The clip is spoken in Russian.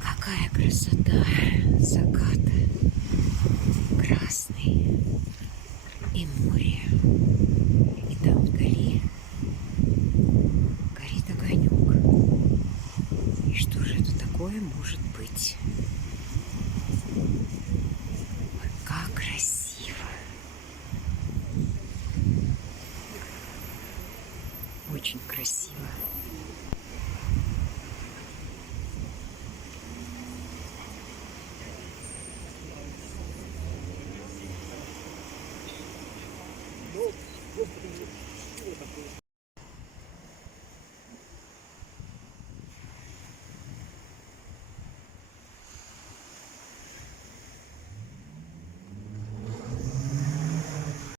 Какая красота! Закат красный и море. И там вдали горит огонек. И что же это такое может быть? Ой, как красиво! Очень красиво.